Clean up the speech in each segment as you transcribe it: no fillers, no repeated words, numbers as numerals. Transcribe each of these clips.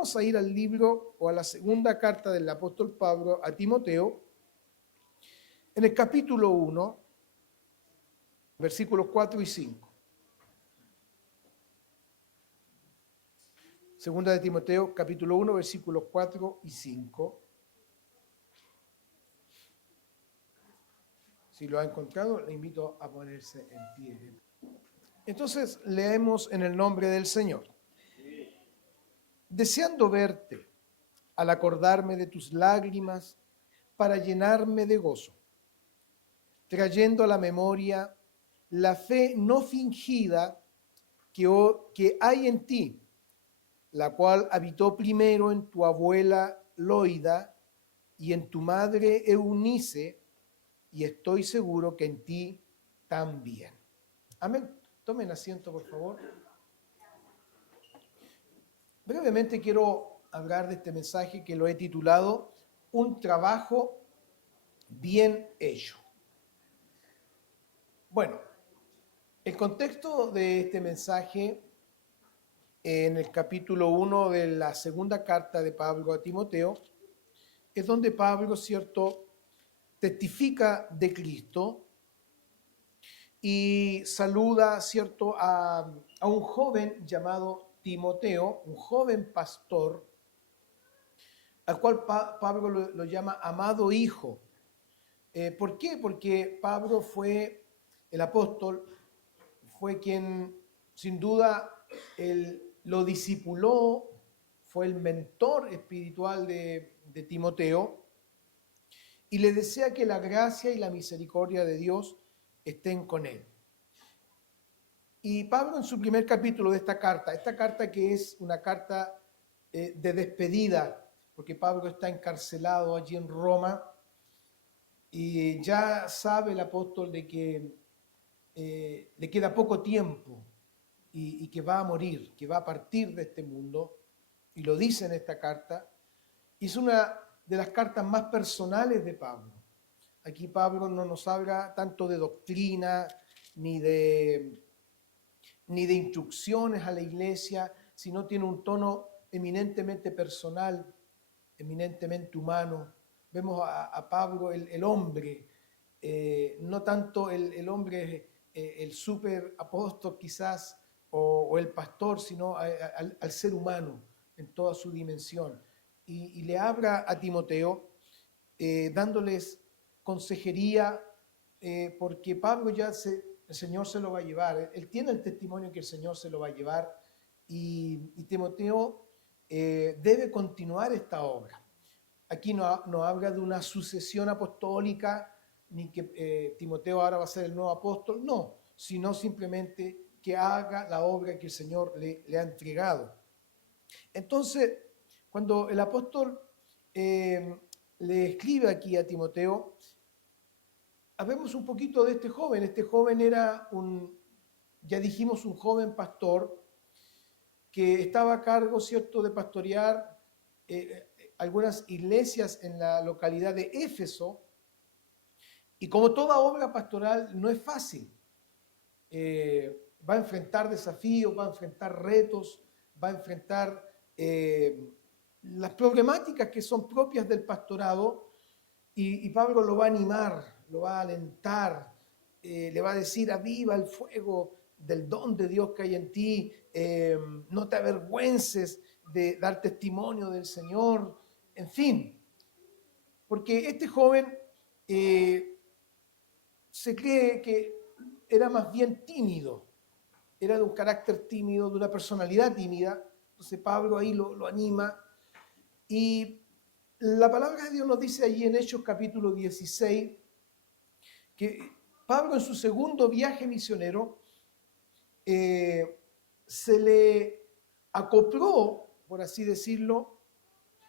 vamos a ir al libro o a la segunda carta del apóstol Pablo a Timoteo, en el capítulo 1, versículos 4 y 5. Segunda de Timoteo, capítulo 1, versículos 4 y 5. Si lo ha encontrado, le invito a ponerse en pie. Entonces, leemos en el nombre del Señor. Deseando verte, al acordarme de tus lágrimas, para llenarme de gozo, trayendo a la memoria la fe no fingida que hay en ti, la cual habitó primero en tu abuela Loida y en tu madre Eunice, y estoy seguro que en ti también. Amén. Tomen asiento, por favor. Brevemente quiero hablar de este mensaje que lo he titulado Un trabajo bien hecho. Bueno, el contexto de este mensaje en el capítulo 1 de la segunda carta de Pablo a Timoteo es donde Pablo, ¿cierto?, testifica de Cristo y saluda, ¿cierto?, a un joven llamado Timoteo, un joven pastor, al cual Pablo lo llama amado hijo. ¿Por qué? Porque Pablo fue el apóstol, fue quien sin duda lo discipuló, fue el mentor espiritual de Timoteo, y le desea que la gracia y la misericordia de Dios estén con él. Y Pablo en su primer capítulo de esta carta que es una carta de despedida, porque Pablo está encarcelado allí en Roma, y ya sabe el apóstol de que le queda poco tiempo y que va a morir, que va a partir de este mundo, y lo dice en esta carta. Y es una de las cartas más personales de Pablo. Aquí Pablo no nos habla tanto de doctrina ni de instrucciones a la iglesia, sino tiene un tono eminentemente personal, eminentemente humano. Vemos a Pablo, el hombre, no tanto el hombre, el super apóstol quizás, o el pastor, sino al ser humano en toda su dimensión. Y le habla a Timoteo dándoles consejería, porque Pablo el Señor se lo va a llevar. Él tiene el testimonio que el Señor se lo va a llevar, y Timoteo debe continuar esta obra. Aquí no habla de una sucesión apostólica, ni que Timoteo ahora va a ser el nuevo apóstol, no, sino simplemente que haga la obra que el Señor le ha entregado. Entonces, cuando el apóstol le escribe aquí a Timoteo, hablemos un poquito de este joven. Este joven era ya dijimos, un joven pastor que estaba a cargo, ¿cierto?, de pastorear algunas iglesias en la localidad de Éfeso, y como toda obra pastoral no es fácil. Va a enfrentar desafíos, va a enfrentar retos, va a enfrentar las problemáticas que son propias del pastorado, y Pablo lo va a animar, lo va a alentar, le va a decir: aviva el fuego del don de Dios que hay en ti, no te avergüences de dar testimonio del Señor, en fin. Porque este joven se cree que era más bien tímido, era de un carácter tímido, de una personalidad tímida. Entonces Pablo ahí lo anima, y la palabra de Dios nos dice allí en Hechos capítulo 16 que Pablo, en su segundo viaje misionero, se le acopló, por así decirlo,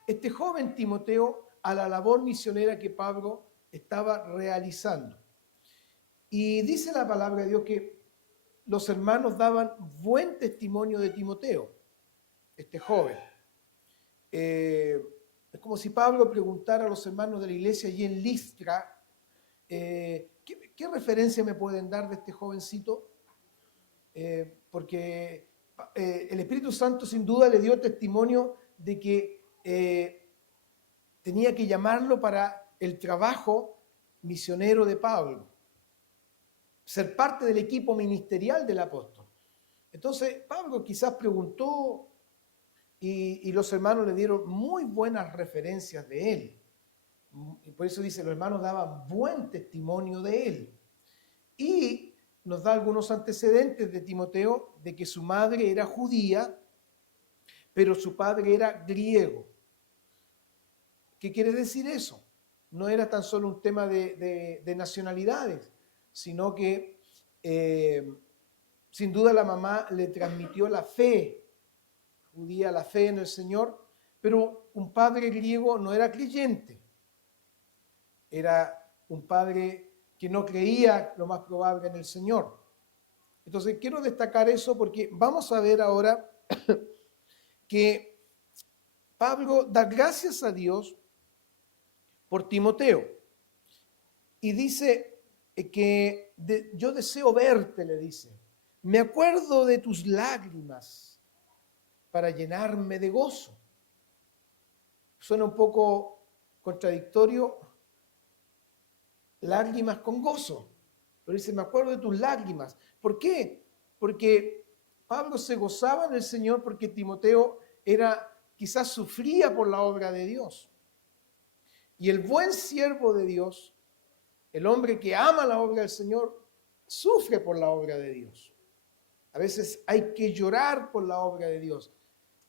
este joven Timoteo a la labor misionera que Pablo estaba realizando. Y dice la palabra de Dios que los hermanos daban buen testimonio de Timoteo, este joven. Es como si Pablo preguntara a los hermanos de la iglesia allí en Listra, ¿qué referencia me pueden dar de este jovencito? Porque el Espíritu Santo sin duda le dio testimonio de que tenía que llamarlo para el trabajo misionero de Pablo, ser parte del equipo ministerial del apóstol. Entonces, Pablo quizás preguntó y los hermanos le dieron muy buenas referencias de él. Y por eso dice, los hermanos daban buen testimonio de él. Y nos da algunos antecedentes de Timoteo de que su madre era judía, pero su padre era griego. ¿Qué quiere decir eso? No era tan solo un tema de nacionalidades, sino que sin duda la mamá le transmitió la fe judía, la fe en el Señor, pero un padre griego no era creyente. Era un padre que no creía, lo más probable, en el Señor. Entonces quiero destacar eso porque vamos a ver ahora que Pablo da gracias a Dios por Timoteo. Y dice que yo deseo verte, le dice. Me acuerdo de tus lágrimas para llenarme de gozo. Suena un poco contradictorio, lágrimas con gozo. Pero dice, me acuerdo de tus lágrimas. ¿Por qué? Porque Pablo se gozaba en el Señor porque Timoteo quizás sufría por la obra de Dios. Y el buen siervo de Dios, el hombre que ama la obra del Señor, sufre por la obra de Dios. A veces hay que llorar por la obra de Dios.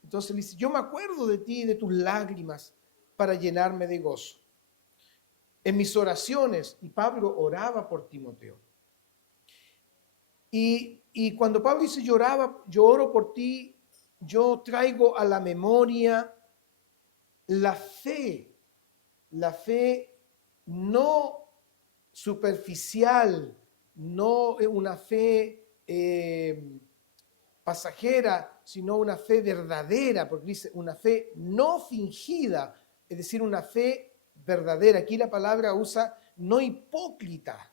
Entonces le dice, yo me acuerdo de ti y de tus lágrimas para llenarme de gozo. En mis oraciones, y Pablo oraba por Timoteo. Y cuando Pablo dice yo oro por ti, yo traigo a la memoria la fe no superficial, no una fe pasajera, sino una fe verdadera, porque dice una fe no fingida, es decir, una fe verdadera. Aquí la palabra usa no hipócrita.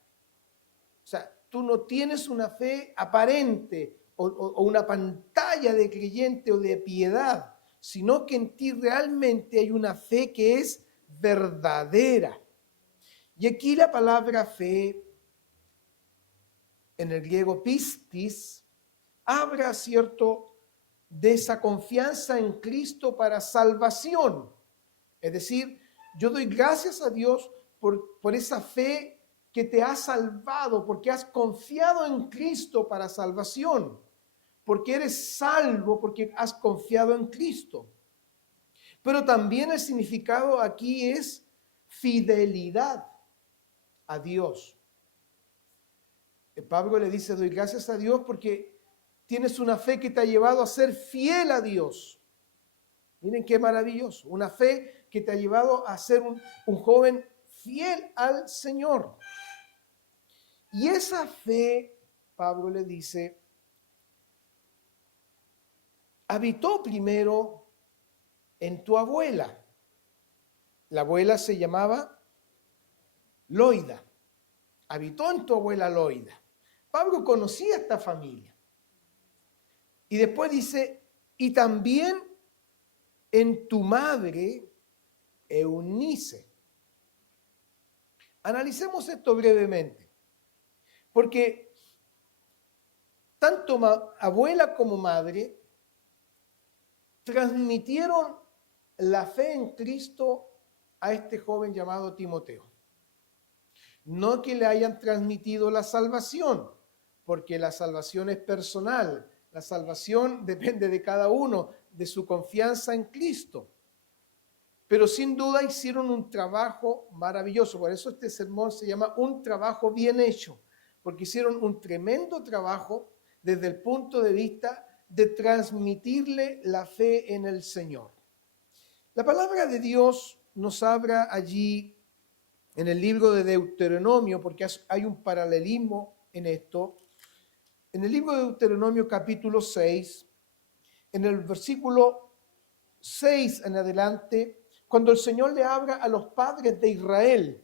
O sea, tú no tienes una fe aparente o una pantalla de creyente o de piedad, sino que en ti realmente hay una fe que es verdadera. Y aquí la palabra fe, en el griego pistis, habla, ¿cierto?, de esa confianza en Cristo para salvación. Es decir, yo doy gracias a Dios por esa fe que te ha salvado, porque has confiado en Cristo para salvación, porque eres salvo, porque has confiado en Cristo. Pero también el significado aquí es fidelidad a Dios. Pablo le dice, doy gracias a Dios porque tienes una fe que te ha llevado a ser fiel a Dios. Miren qué maravilloso, una fe que te ha llevado a ser un joven fiel al Señor. Y esa fe, Pablo le dice, habitó primero en tu abuela. La abuela se llamaba Loida. Habitó en tu abuela Loida. Pablo conocía a esta familia. Y después dice, y también en tu madre Eunice. Analicemos esto brevemente. Porque tanto abuela como madre transmitieron la fe en Cristo a este joven llamado Timoteo. No que le hayan transmitido la salvación, porque la salvación es personal. La salvación depende de cada uno, de su confianza en Cristo. Pero sin duda hicieron un trabajo maravilloso. Por eso este sermón se llama Un trabajo bien hecho, porque hicieron un tremendo trabajo desde el punto de vista de transmitirle la fe en el Señor. La palabra de Dios nos habla allí en el libro de Deuteronomio, porque hay un paralelismo en esto. En el libro de Deuteronomio capítulo 6, en el versículo 6 en adelante, cuando el Señor le habla a los padres de Israel,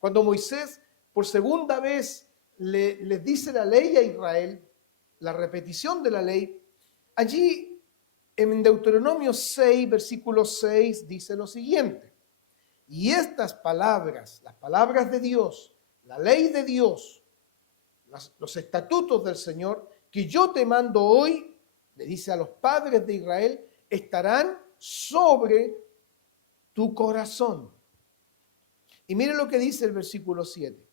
cuando Moisés por segunda vez les dice la ley a Israel, la repetición de la ley, allí En Deuteronomio 6, versículo 6, dice lo siguiente: y estas palabras, las palabras de Dios, la ley de Dios, los estatutos del Señor, que yo te mando hoy, le dice a los padres de Israel, estarán sobre tu corazón. Y mire lo que dice el versículo 7.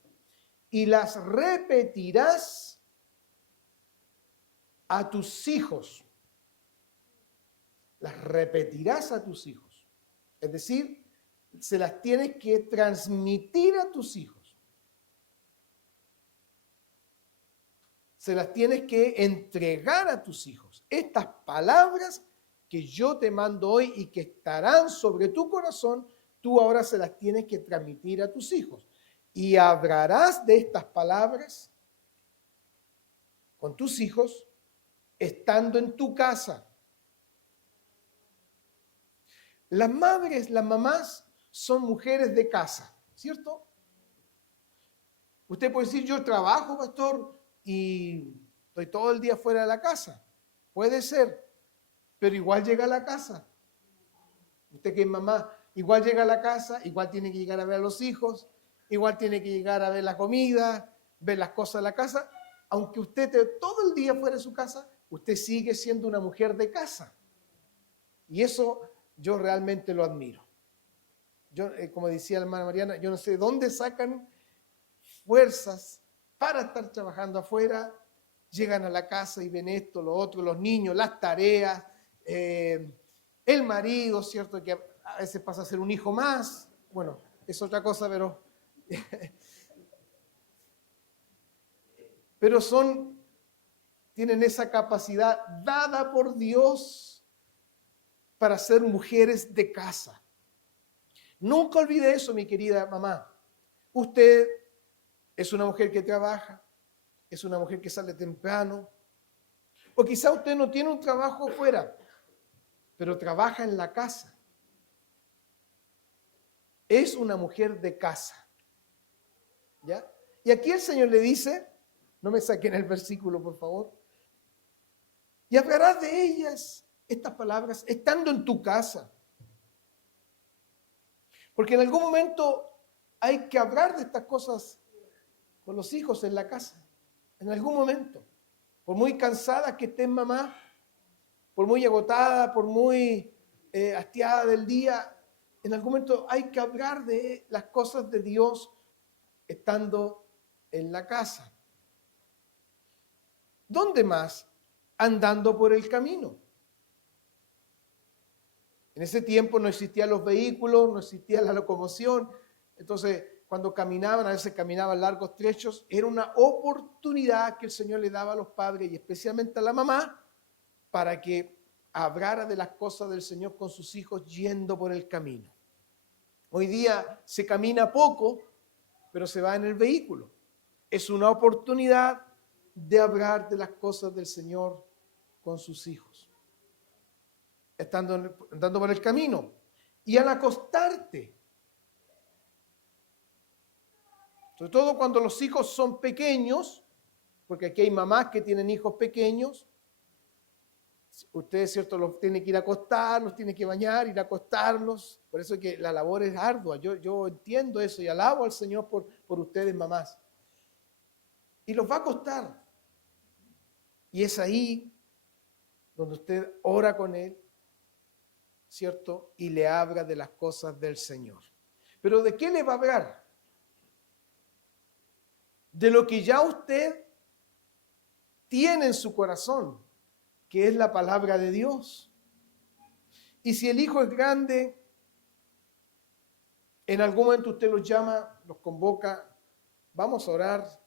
Y las repetirás a tus hijos. Las repetirás a tus hijos. Es decir, se las tienes que transmitir a tus hijos. Se las tienes que entregar a tus hijos. Estas palabras que yo te mando hoy y que estarán sobre tu corazón, tú ahora se las tienes que transmitir a tus hijos. Y hablarás de estas palabras con tus hijos estando en tu casa. Las madres, las mamás son mujeres de casa, ¿cierto? Usted puede decir, yo trabajo, pastor, y estoy todo el día fuera de la casa. Puede ser, pero igual llega a la casa. Usted que es mamá, igual llega a la casa, igual tiene que llegar a ver a los hijos, igual tiene que llegar a ver la comida, ver las cosas de la casa. Aunque usted esté todo el día fuera de su casa, usted sigue siendo una mujer de casa. Y eso yo realmente lo admiro. Yo, como decía la hermana Mariana, yo no sé dónde sacan fuerzas para estar trabajando afuera. Llegan a la casa y ven esto, lo otro, los niños, las tareas, el marido, ¿cierto? Que a veces pasa a ser un hijo más. Bueno, es otra cosa, pero tienen esa capacidad dada por Dios para ser mujeres de casa. Nunca olvide eso, mi querida mamá. Usted es una mujer que trabaja, es una mujer que sale temprano, o quizá usted no tiene un trabajo fuera, pero trabaja en la casa. Es una mujer de casa. ¿Ya? Y aquí el Señor le dice, no me saquen el versículo, por favor, y hablarás de ellas, estas palabras, estando en tu casa. Porque en algún momento hay que hablar de estas cosas con los hijos en la casa. En algún momento. Por muy cansada que estés mamá, por muy agotada, por muy hastiada del día, en algún momento hay que hablar de las cosas de Dios estando en la casa. ¿Dónde más? Andando por el camino. En ese tiempo no existían los vehículos, no existía la locomoción. Entonces, cuando caminaban, a veces caminaban largos trechos, era una oportunidad que el Señor le daba a los padres y especialmente a la mamá para que hablara de las cosas del Señor con sus hijos yendo por el camino. Hoy día se camina poco, pero se va en el vehículo. Es una oportunidad de hablar de las cosas del Señor con sus hijos. Andando por el camino. Y al acostarte, sobre todo cuando los hijos son pequeños, porque aquí hay mamás que tienen hijos pequeños, usted, ¿cierto?, los tiene que ir a acostar, los tiene que bañar, ir a acostarlos. Por eso es que la labor es ardua. Yo entiendo eso y alabo al Señor por ustedes, mamás. Y los va a acostar. Y es ahí donde usted ora con Él, ¿cierto? Y le habla de las cosas del Señor. ¿Pero de qué le va a hablar? De lo que ya usted tiene en su corazón, que es la palabra de Dios. Y si el hijo es grande, en algún momento usted los llama, los convoca, vamos a orar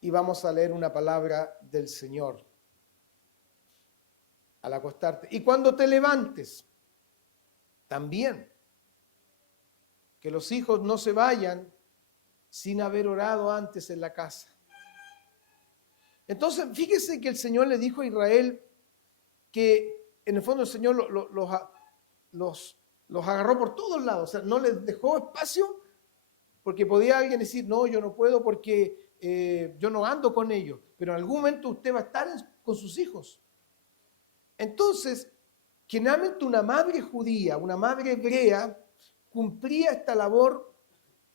y vamos a leer una palabra del Señor al acostarte. Y cuando te levantes, también, que los hijos no se vayan sin haber orado antes en la casa. Entonces, fíjese que el Señor le dijo a Israel que en el fondo el Señor los agarró por todos lados, o sea, no les dejó espacio porque podía alguien decir, no, yo no puedo porque yo no ando con ellos, pero en algún momento usted va a estar con sus hijos. Entonces, generalmente una madre judía, una madre hebrea, cumplía esta labor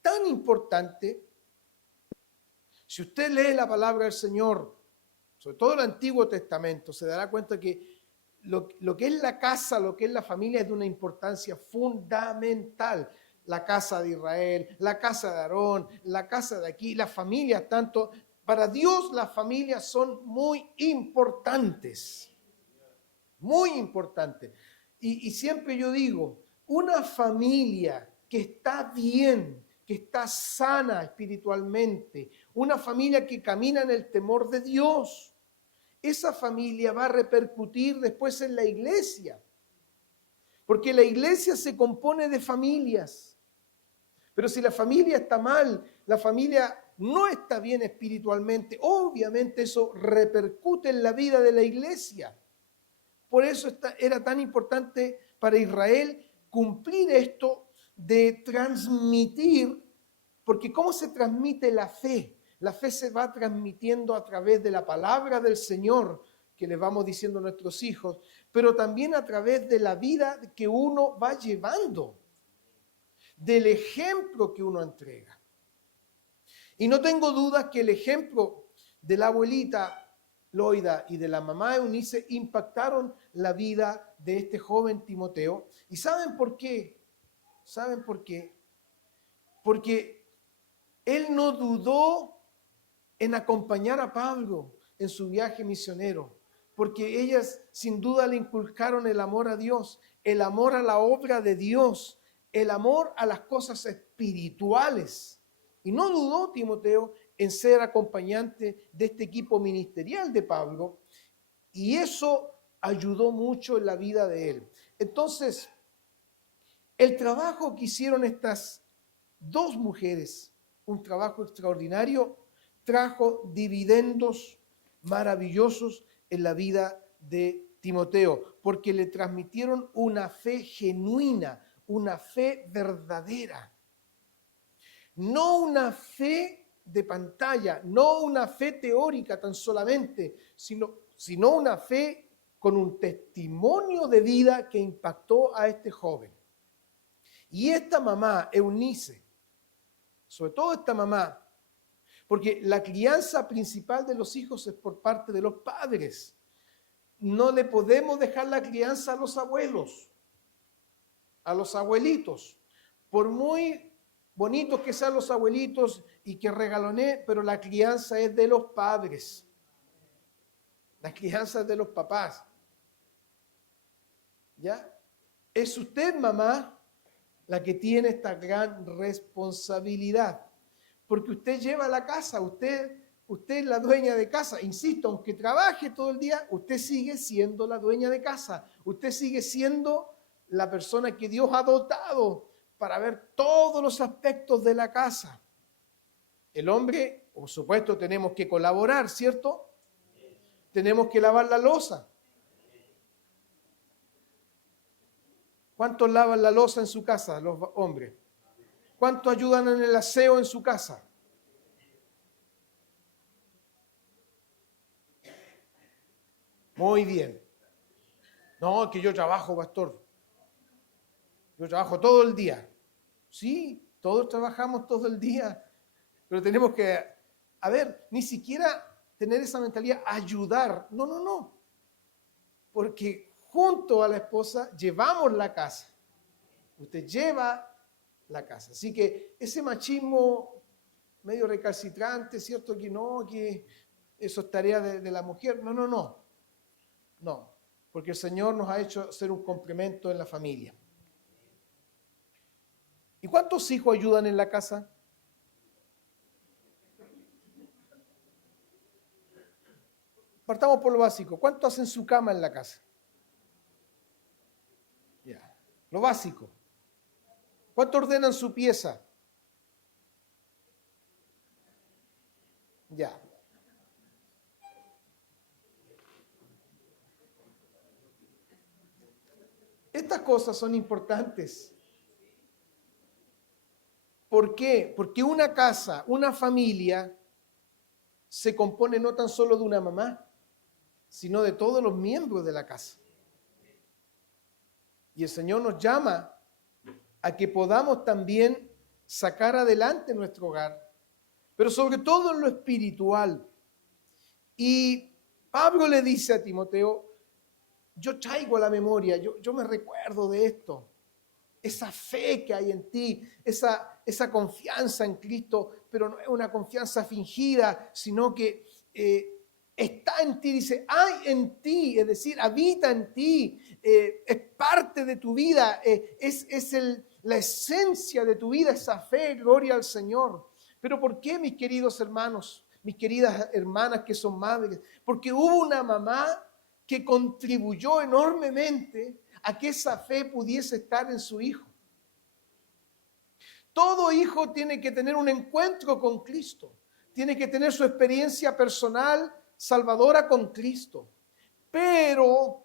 tan importante. Si usted lee la palabra del Señor, sobre todo el Antiguo Testamento, se dará cuenta que lo que es la casa, lo que es la familia es de una importancia fundamental. La casa de Israel, la casa de Aarón, la casa de aquí, las familias, tanto, para Dios las familias son muy importantes. Muy importantes. Y siempre yo digo, una familia que está bien, que está sana espiritualmente, una familia que camina en el temor de Dios, esa familia va a repercutir después en la iglesia. Porque la iglesia se compone de familias. Pero si la familia está mal, la familia no está bien espiritualmente, obviamente eso repercute en la vida de la iglesia. Por eso era tan importante para Israel cumplir esto de transmitir, porque ¿cómo se transmite la fe? La fe se va transmitiendo a través de la palabra del Señor que les vamos diciendo a nuestros hijos, pero también a través de la vida que uno va llevando, del ejemplo que uno entrega. Y no tengo dudas que el ejemplo de la abuelita Loida y de la mamá Eunice impactaron la vida de este joven Timoteo. ¿Y saben por qué? ¿Saben por qué? Porque él no dudó en acompañar a Pablo en su viaje misionero, porque ellas sin duda le inculcaron el amor a Dios, el amor a la obra de Dios, el amor a las cosas espirituales. Y no dudó Timoteo en ser acompañante de este equipo ministerial de Pablo, y eso ayudó mucho en la vida de él. Entonces, el trabajo que hicieron estas dos mujeres, un trabajo extraordinario, trajo dividendos maravillosos en la vida de Timoteo, porque le transmitieron una fe genuina, una fe verdadera. No una fe de pantalla, no una fe teórica tan solamente, sino una fe con un testimonio de vida que impactó a este joven. Y esta mamá, Eunice, sobre todo esta mamá, porque la crianza principal de los hijos es por parte de los padres. No le podemos dejar la crianza a los abuelos, a los abuelitos. Por muy bonitos que sean los abuelitos y que regaloneen, pero la crianza es de los padres. La crianza es de los papás. ¿Ya? Es usted, mamá, la que tiene esta gran responsabilidad. Porque usted lleva la casa, usted es la dueña de casa. Insisto, aunque trabaje todo el día, usted sigue siendo la dueña de casa. Usted sigue siendo la persona que Dios ha dotado para ver todos los aspectos de la casa. El hombre, por supuesto, tenemos que colaborar, ¿cierto? Tenemos que lavar la loza. ¿Cuántos lavan la loza en su casa, los hombres? ¿Cuántos ayudan en el aseo en su casa? Muy bien. No, que yo trabajo, pastor. Yo trabajo todo el día. Sí, todos trabajamos todo el día, pero tenemos que, ni siquiera tener esa mentalidad, ayudar. No. Porque junto a la esposa llevamos la casa. Usted lleva la casa. Así que ese machismo medio recalcitrante, ¿cierto? Que no, que eso es tarea de la mujer. No, porque el Señor nos ha hecho ser un complemento en la familia. ¿Y cuántos hijos ayudan en la casa? Partamos por lo básico. ¿Cuántos hacen su cama en la casa? Ya, lo básico. ¿Cuántos ordenan su pieza? Ya. Estas cosas son importantes. ¿Por qué? Porque una casa, una familia, se compone no tan solo de una mamá, sino de todos los miembros de la casa. Y el Señor nos llama a que podamos también sacar adelante nuestro hogar, pero sobre todo en lo espiritual. Y Pablo le dice a Timoteo, yo traigo a la memoria, yo me recuerdo de esto, esa fe que hay en ti, esa confianza en Cristo, pero no es una confianza fingida, sino que está en ti, dice, hay en ti, es decir, habita en ti, es parte de tu vida, la esencia de tu vida, esa fe, gloria al Señor. Pero ¿por qué, mis queridos hermanos, mis queridas hermanas que son madres? Porque hubo una mamá que contribuyó enormemente a que esa fe pudiese estar en su hijo. Todo hijo tiene que tener un encuentro con Cristo, tiene que tener su experiencia personal salvadora con Cristo. Pero,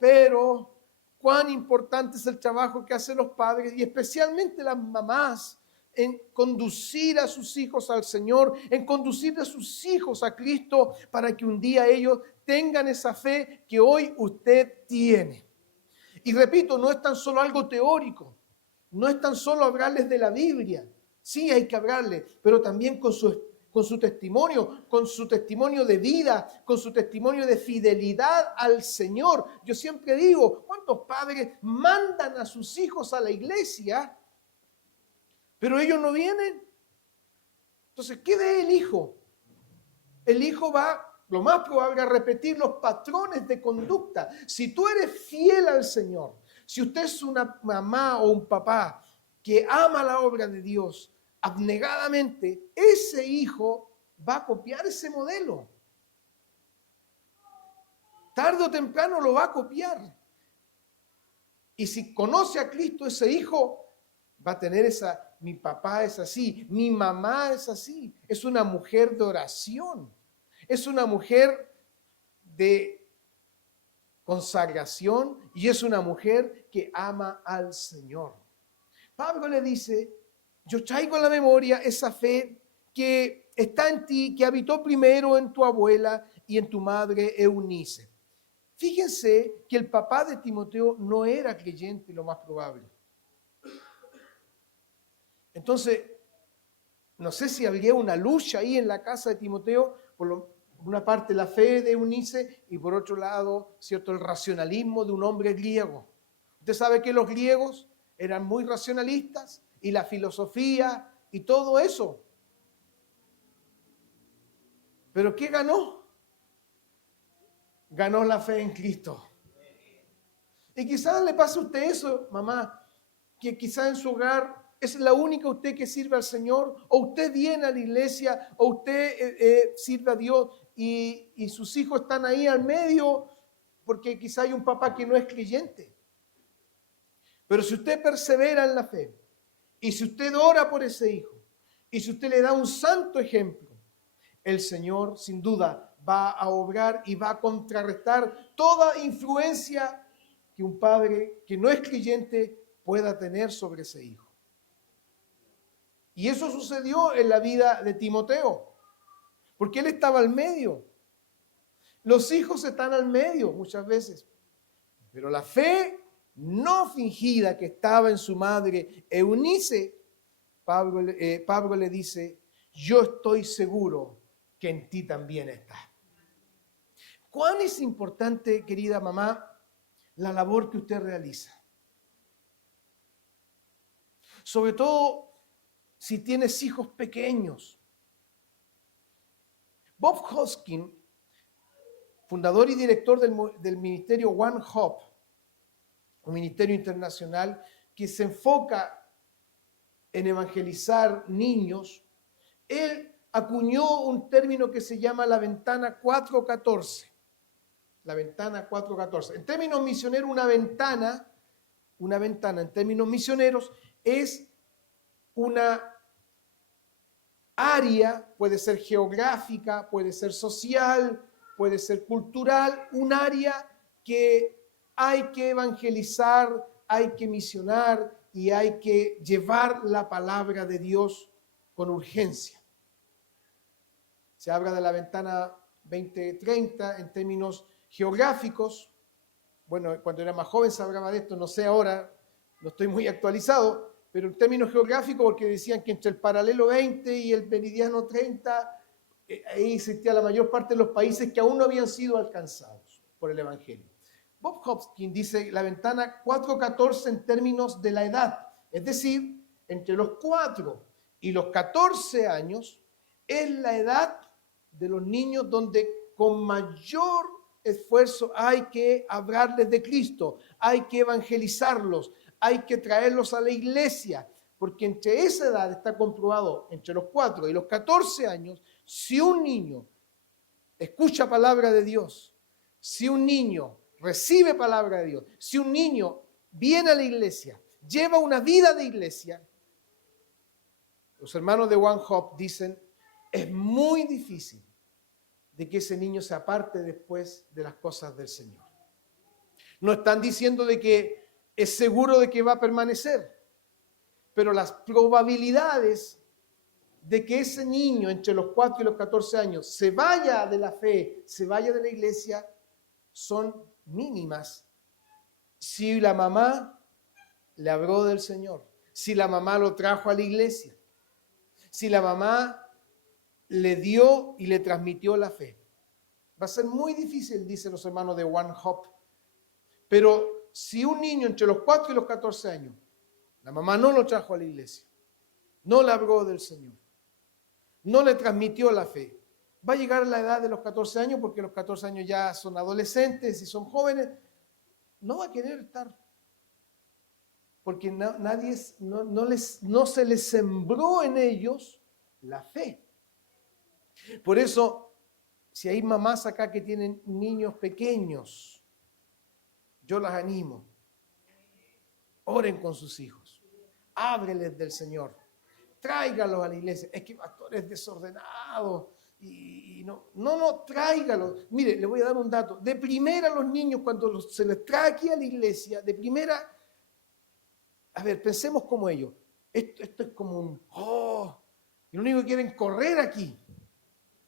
cuán importante es el trabajo que hacen los padres y especialmente las mamás en conducir a sus hijos al Señor, en conducir a sus hijos a Cristo para que un día ellos tengan esa fe que hoy usted tiene. Y repito, no es tan solo algo teórico, no es tan solo hablarles de la Biblia, sí hay que hablarles, pero también con su testimonio de vida, con su testimonio de fidelidad al Señor. Yo siempre digo, ¿cuántos padres mandan a sus hijos a la iglesia, pero ellos no vienen? Entonces, ¿qué ve el hijo? El hijo va, lo más probable, a repetir los patrones de conducta. Si tú eres fiel al Señor, si usted es una mamá o un papá que ama la obra de Dios abnegadamente, ese hijo va a copiar ese modelo. Tarde o temprano lo va a copiar. Y si conoce a Cristo, ese hijo va a tener mi papá es así, mi mamá es así. Es una mujer de oración. Es una mujer de consagración y es una mujer que ama al Señor. Pablo le dice, yo traigo a la memoria esa fe que está en ti, que habitó primero en tu abuela y en tu madre Eunice. Fíjense que el papá de Timoteo no era creyente, lo más probable. Entonces, no sé si habría una lucha ahí en la casa de Timoteo, por una parte la fe de Eunice y por otro lado, ¿cierto?, el racionalismo de un hombre griego. Usted sabe que los griegos eran muy racionalistas y la filosofía y todo eso. ¿Pero qué ganó? Ganó la fe en Cristo. Y quizás le pase a usted eso, mamá, que quizás en su hogar es la única usted que sirve al Señor, o usted viene a la iglesia, o usted sirve a Dios y sus hijos están ahí al medio porque quizá hay un papá que no es creyente. Pero si usted persevera en la fe, y si usted ora por ese hijo, y si usted le da un santo ejemplo, el Señor sin duda va a obrar y va a contrarrestar toda influencia que un padre que no es creyente pueda tener sobre ese hijo. Y eso sucedió en la vida de Timoteo, porque él estaba al medio. Los hijos están al medio muchas veces, pero la fe no fingida que estaba en su madre Eunice, Pablo le dice, yo estoy seguro que en ti también está. ¿Cuán es importante, querida mamá, la labor que usted realiza? Sobre todo si tienes hijos pequeños. Bob Hoskin, fundador y director del ministerio One Hope, un ministerio internacional que se enfoca en evangelizar niños, él acuñó un término que se llama la ventana 414. La ventana 414. En términos misioneros, una ventana en términos misioneros es una área, puede ser geográfica, puede ser social, puede ser cultural, un área que hay que evangelizar, hay que misionar y hay que llevar la palabra de Dios con urgencia. Se habla de la ventana 2030 en términos geográficos. Bueno, cuando era más joven se hablaba de esto, no sé ahora, no estoy muy actualizado, pero en términos geográficos, porque decían que entre el paralelo 20 y el meridiano 30, ahí existía la mayor parte de los países que aún no habían sido alcanzados por el Evangelio. Bob Hopkins dice la ventana 4-14 en términos de la edad, es decir, entre los 4 y los 14 años es la edad de los niños donde con mayor esfuerzo hay que hablarles de Cristo, hay que evangelizarlos, hay que traerlos a la iglesia, porque entre esa edad está comprobado, entre los 4 y los 14 años, si un niño escucha palabra de Dios, si un niño recibe palabra de Dios, si un niño viene a la iglesia, lleva una vida de iglesia, los hermanos de One Hope dicen, es muy difícil de que ese niño se aparte después de las cosas del Señor. No están diciendo de que es seguro de que va a permanecer, pero las probabilidades de que ese niño entre los 4 y los 14 años se vaya de la fe, se vaya de la iglesia, son mínimas si la mamá le habló del Señor, si la mamá lo trajo a la iglesia, si la mamá le dio y le transmitió la fe. Va a ser muy difícil, dicen los hermanos de One Hope, pero si un niño entre los 4 y los 14 años, la mamá no lo trajo a la iglesia, no le habló del Señor, no le transmitió la fe, va a llegar a la edad de los 14 años, porque los 14 años ya son adolescentes y son jóvenes, no va a querer estar, porque no se les sembró en ellos la fe. Por eso, si hay mamás acá que tienen niños pequeños, yo las animo, oren con sus hijos, ábreles del Señor, tráigalos a la iglesia. Es que pastor es desordenado y no, tráigalos. Mire, le voy a dar un dato. De primera los niños, cuando se les trae aquí a la iglesia, de primera, a ver, pensemos como ellos. Esto es como y lo único que quieren correr aquí,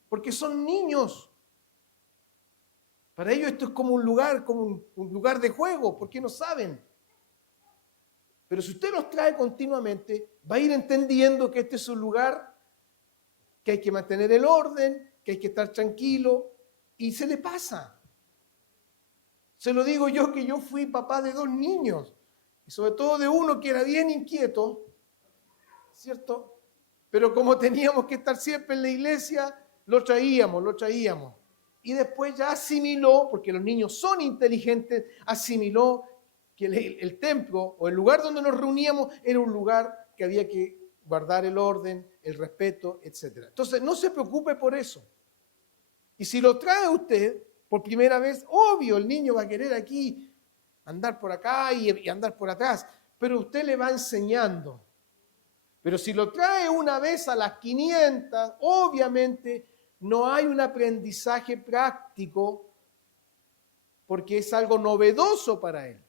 porque son niños. Para ellos esto es como un lugar de juego, porque no saben. Pero si usted los trae continuamente, va a ir entendiendo que este es un lugar que hay que mantener el orden, que hay que estar tranquilo, y se le pasa. Se lo digo yo, que yo fui papá de 2 niños, y sobre todo de uno que era bien inquieto, ¿cierto? Pero como teníamos que estar siempre en la iglesia, lo traíamos. Y después ya asimiló, porque los niños son inteligentes, asimiló que el templo o el lugar donde nos reuníamos era un lugar que había que guardar el orden, el respeto, etc. Entonces, no se preocupe por eso. Y si lo trae usted por primera vez, obvio, el niño va a querer aquí andar por acá y andar por atrás, pero usted le va enseñando. Pero si lo trae una vez a las 500, obviamente no hay un aprendizaje práctico porque es algo novedoso para él.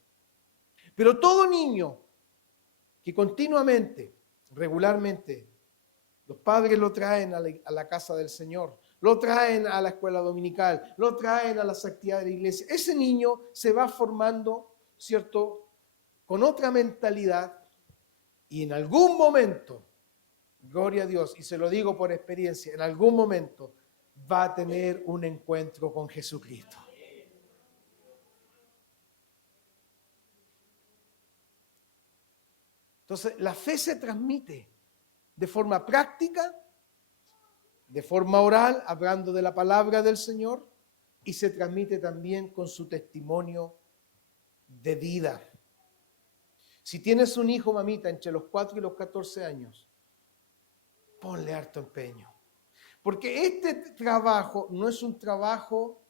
Pero todo niño que continuamente, regularmente, los padres lo traen a la casa del Señor, lo traen a la escuela dominical, lo traen a las actividades de la iglesia, ese niño se va formando, ¿cierto?, con otra mentalidad y en algún momento, gloria a Dios, y se lo digo por experiencia, en algún momento va a tener un encuentro con Jesucristo. Entonces, la fe se transmite de forma práctica, de forma oral, hablando de la palabra del Señor, y se transmite también con su testimonio de vida. Si tienes un hijo, mamita, entre los 4 y los 14 años, ponle harto empeño. Porque este trabajo no es un trabajo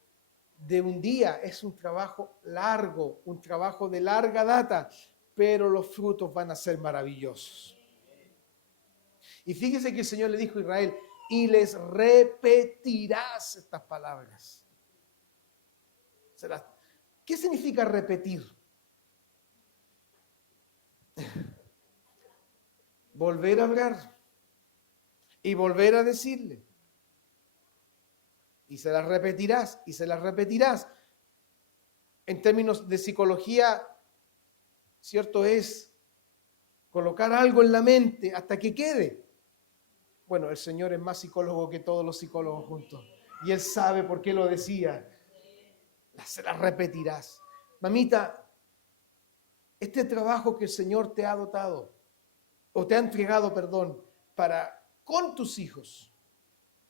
de un día, es un trabajo largo, un trabajo de larga data, pero los frutos van a ser maravillosos. Y fíjese que el Señor le dijo a Israel, y les repetirás estas palabras. ¿Qué significa repetir? Volver a hablar y volver a decirle. Y se las repetirás, y se las repetirás. En términos de psicología, cierto es colocar algo en la mente hasta que quede. Bueno, el Señor es más psicólogo que todos los psicólogos juntos. Y Él sabe por qué lo decía. Se las repetirás. Mamita, este trabajo que el Señor te ha dotado, o te ha entregado, perdón, para con tus hijos,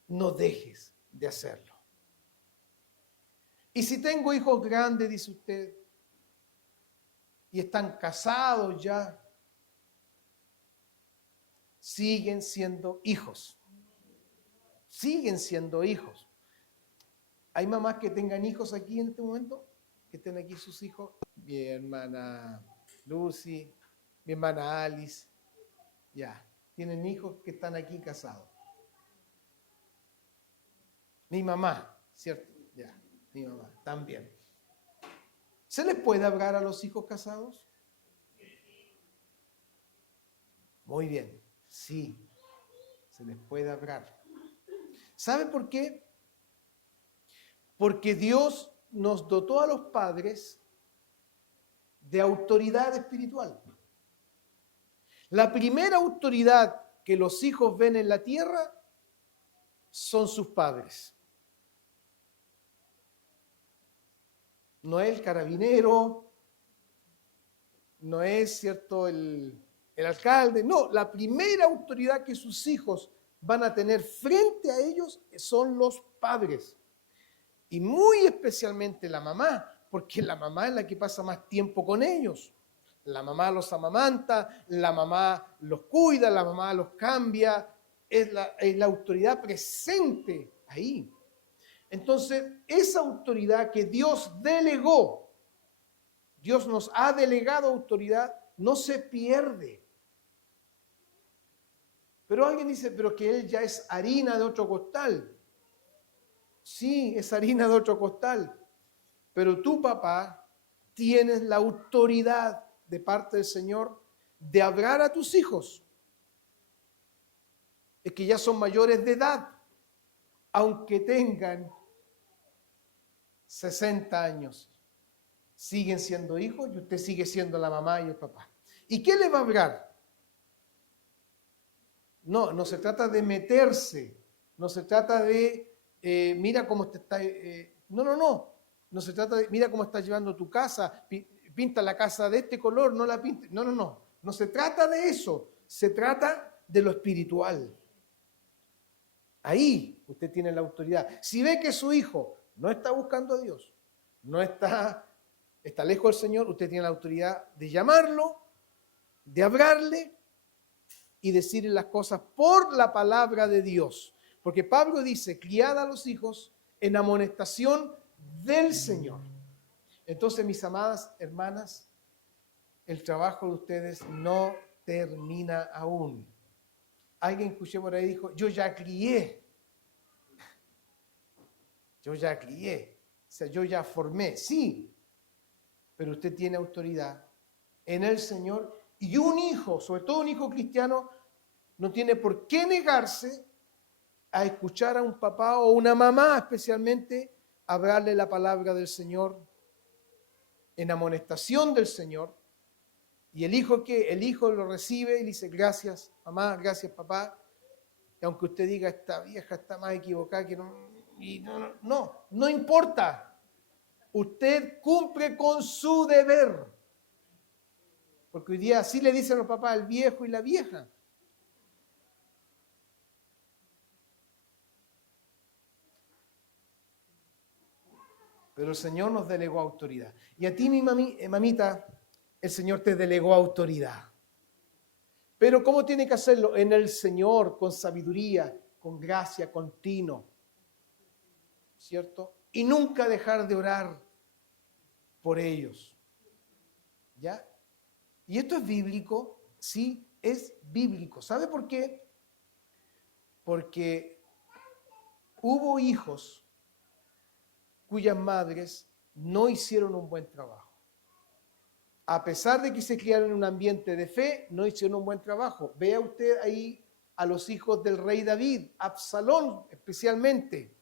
no dejes de hacerlo. Y si tengo hijos grandes, dice usted, y están casados ya, siguen siendo hijos. Siguen siendo hijos. ¿Hay mamás que tengan hijos aquí en este momento? ¿Que estén aquí sus hijos? Mi hermana Lucy, mi hermana Alice, ya. Tienen hijos que están aquí casados. Mi mamá, ¿cierto? Ya, mi mamá, también. ¿Se les puede hablar a los hijos casados? Muy bien, sí, se les puede hablar. ¿Sabe por qué? Porque Dios nos dotó a los padres de autoridad espiritual. La primera autoridad que los hijos ven en la tierra son sus padres. No es el carabinero, no es, ¿cierto?, el alcalde. No, la primera autoridad que sus hijos van a tener frente a ellos son los padres. Y muy especialmente la mamá, porque la mamá es la que pasa más tiempo con ellos. La mamá los amamanta, la mamá los cuida, la mamá los cambia, es la autoridad presente ahí. Entonces, esa autoridad que Dios delegó, Dios nos ha delegado autoridad, no se pierde. Pero alguien dice, pero que él ya es harina de otro costal. Sí, es harina de otro costal, pero tú, papá, tienes la autoridad de parte del Señor de hablar a tus hijos. Es que ya son mayores de edad, aunque tengan 60 años, siguen siendo hijos y usted sigue siendo la mamá y el papá. ¿Y qué le va a hablar? No se trata de meterse, no se trata de mira cómo te está... No se trata de, mira cómo estás llevando tu casa, pinta la casa de este color, no la pinta. No se trata de eso, se trata de lo espiritual. Ahí usted tiene la autoridad. Si ve que su hijo no está buscando a Dios, no está lejos del Señor, usted tiene la autoridad de llamarlo, de hablarle y decirle las cosas por la palabra de Dios. Porque Pablo dice, criad a los hijos en amonestación del Señor. Entonces, mis amadas hermanas, el trabajo de ustedes no termina aún. Alguien escuché por ahí dijo, yo ya crié. O sea, yo ya formé. Sí, pero usted tiene autoridad en el Señor y un hijo, sobre todo un hijo cristiano, no tiene por qué negarse a escuchar a un papá o una mamá especialmente hablarle la palabra del Señor en amonestación del Señor. Y el hijo lo recibe y le dice, gracias mamá, gracias papá. Y aunque usted diga, esta vieja está más equivocada que no importa. Usted cumple con su deber. Porque hoy día así le dicen los papás al viejo y la vieja. Pero el Señor nos delegó autoridad. Y a ti, mi mamita, el Señor te delegó autoridad. Pero ¿cómo tiene que hacerlo? En el Señor, con sabiduría, con gracia, con tino. ¿Cierto? Y nunca dejar de orar por ellos. ¿Ya? ¿Y esto es bíblico? Sí, es bíblico. ¿Sabe por qué? Porque hubo hijos cuyas madres no hicieron un buen trabajo. A pesar de que se criaron en un ambiente de fe, no hicieron un buen trabajo. Vea usted ahí a los hijos del rey David, Absalón especialmente.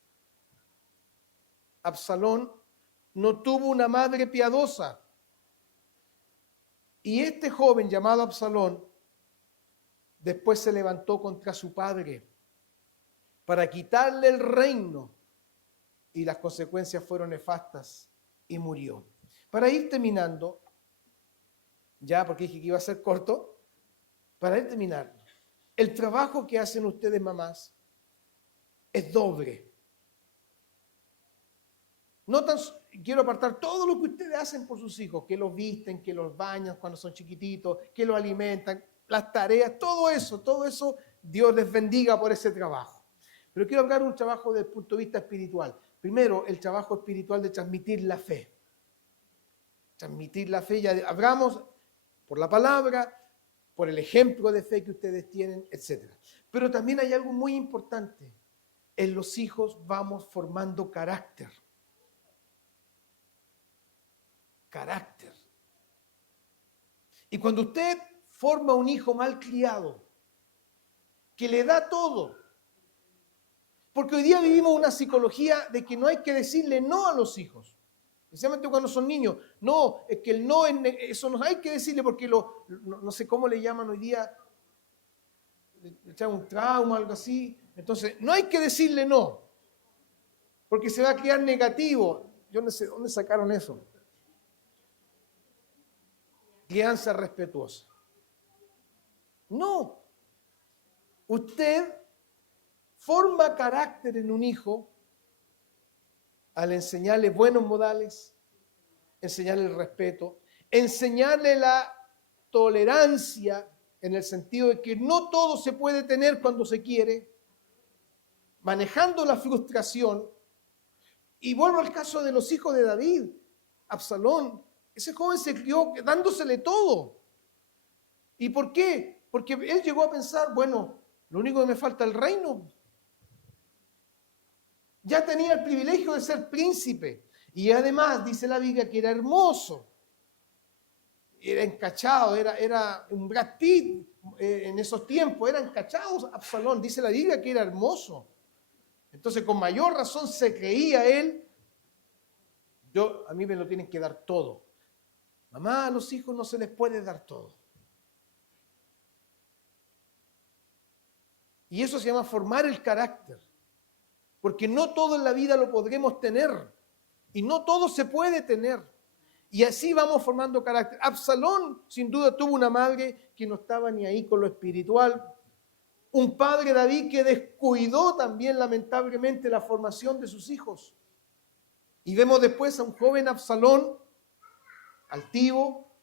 Absalón no tuvo una madre piadosa. Y este joven llamado Absalón después se levantó contra su padre para quitarle el reino y las consecuencias fueron nefastas y murió. Para ir terminando, ya porque dije que iba a ser corto, para ir terminando, el trabajo que hacen ustedes mamás es doble. No tan, quiero apartar todo lo que ustedes hacen por sus hijos, que los visten, que los bañan cuando son chiquititos, que los alimentan, las tareas, todo eso, Dios les bendiga por ese trabajo. Pero quiero hablar de un trabajo desde el punto de vista espiritual. Primero, el trabajo espiritual de transmitir la fe. Transmitir la fe, ya hablamos por la palabra, por el ejemplo de fe que ustedes tienen, etc. Pero también hay algo muy importante. En los hijos vamos formando carácter. Carácter. Y cuando usted forma un hijo mal criado, que le da todo, porque hoy día vivimos una psicología de que no hay que decirle no a los hijos, especialmente cuando son niños. No, es que el no, eso no hay que decirle porque no sé cómo le llaman hoy día, le echan un trauma o algo así. Entonces, no hay que decirle no, porque se va a crear negativo. Yo no sé dónde sacaron eso. Crianza respetuosa. No. Usted forma carácter en un hijo al enseñarle buenos modales, enseñarle el respeto, enseñarle la tolerancia en el sentido de que no todo se puede tener cuando se quiere, manejando la frustración. Y vuelvo al caso de los hijos de David, Absalón. Ese joven se crió dándosele todo. ¿Y por qué? Porque él llegó a pensar, bueno, lo único que me falta es el reino. Ya tenía el privilegio de ser príncipe. Y además, dice la Biblia, que era hermoso. Era encachado, era un Brad Pitt en esos tiempos. Era encachado Absalón. Dice la Biblia que era hermoso. Entonces, con mayor razón se creía él. A mí me lo tienen que dar todo. Mamá, a los hijos no se les puede dar todo. Y eso se llama formar el carácter. Porque no todo en la vida lo podremos tener. Y no todo se puede tener. Y así vamos formando carácter. Absalón, sin duda, tuvo una madre que no estaba ni ahí con lo espiritual. Un padre, David, que descuidó también, lamentablemente, la formación de sus hijos. Y vemos después a un joven Absalón, altivo,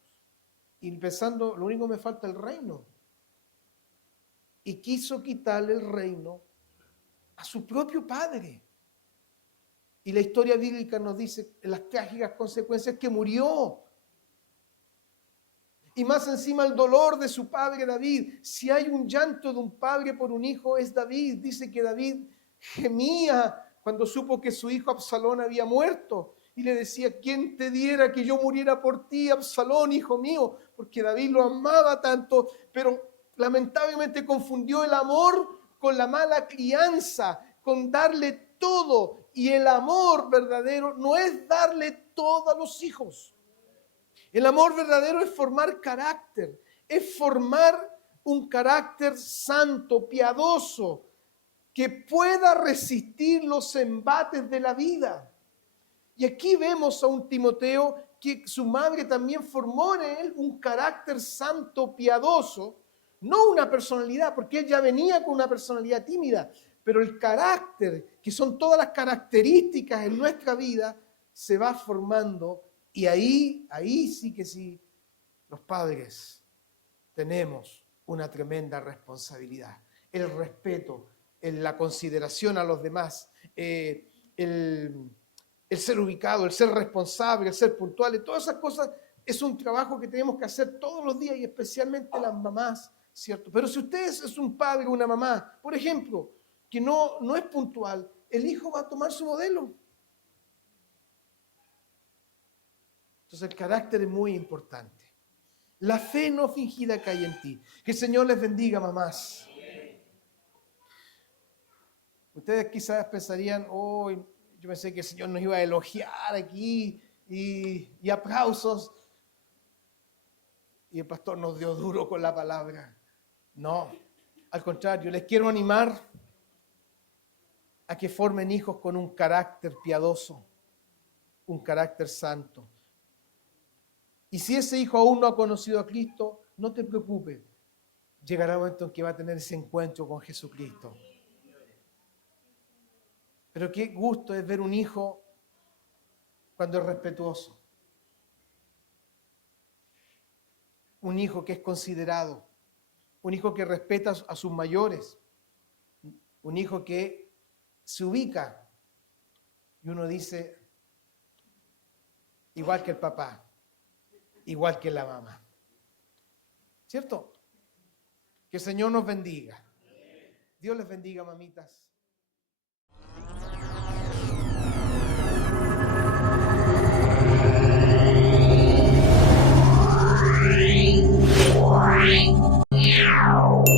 y pensando, lo único que me falta es el reino. Y quiso quitarle el reino a su propio padre. Y la historia bíblica nos dice las trágicas consecuencias que murió. Y más encima el dolor de su padre David. Si hay un llanto de un padre por un hijo, es David. Dice que David gemía cuando supo que su hijo Absalón había muerto. Y le decía, ¿quién te diera que yo muriera por ti, Absalón, hijo mío? Porque David lo amaba tanto, pero lamentablemente confundió el amor con la mala crianza, con darle todo. Y el amor verdadero no es darle todo a los hijos. El amor verdadero es formar carácter, es formar un carácter santo, piadoso, que pueda resistir los embates de la vida. Y aquí vemos a un Timoteo que su madre también formó en él un carácter santo, piadoso, no una personalidad, porque él ya venía con una personalidad tímida, pero el carácter, que son todas las características en nuestra vida, se va formando. Y ahí sí que sí, los padres tenemos una tremenda responsabilidad. El respeto, la consideración a los demás, el ser ubicado, el ser responsable, el ser puntual, todas esas cosas es un trabajo que tenemos que hacer todos los días y especialmente las mamás, ¿cierto? Pero si usted es un padre o una mamá, por ejemplo, que no es puntual, el hijo va a tomar su modelo. Entonces el carácter es muy importante. La fe no fingida que hay en ti. Que el Señor les bendiga, mamás. Ustedes quizás pensarían, yo pensé que el Señor nos iba a elogiar aquí y aplausos. Y el pastor nos dio duro con la palabra. No, Al contrario, les quiero animar a que formen hijos con un carácter piadoso, un carácter santo. Y si ese hijo aún no ha conocido a Cristo, no te preocupes. Llegará el momento en que va a tener ese encuentro con Jesucristo. Pero qué gusto es ver un hijo cuando es respetuoso. Un hijo que es considerado. Un hijo que respeta a sus mayores. Un hijo que se ubica. Y uno dice, igual que el papá, igual que la mamá. ¿Cierto? Que el Señor nos bendiga. Dios les bendiga, mamitas. Wow.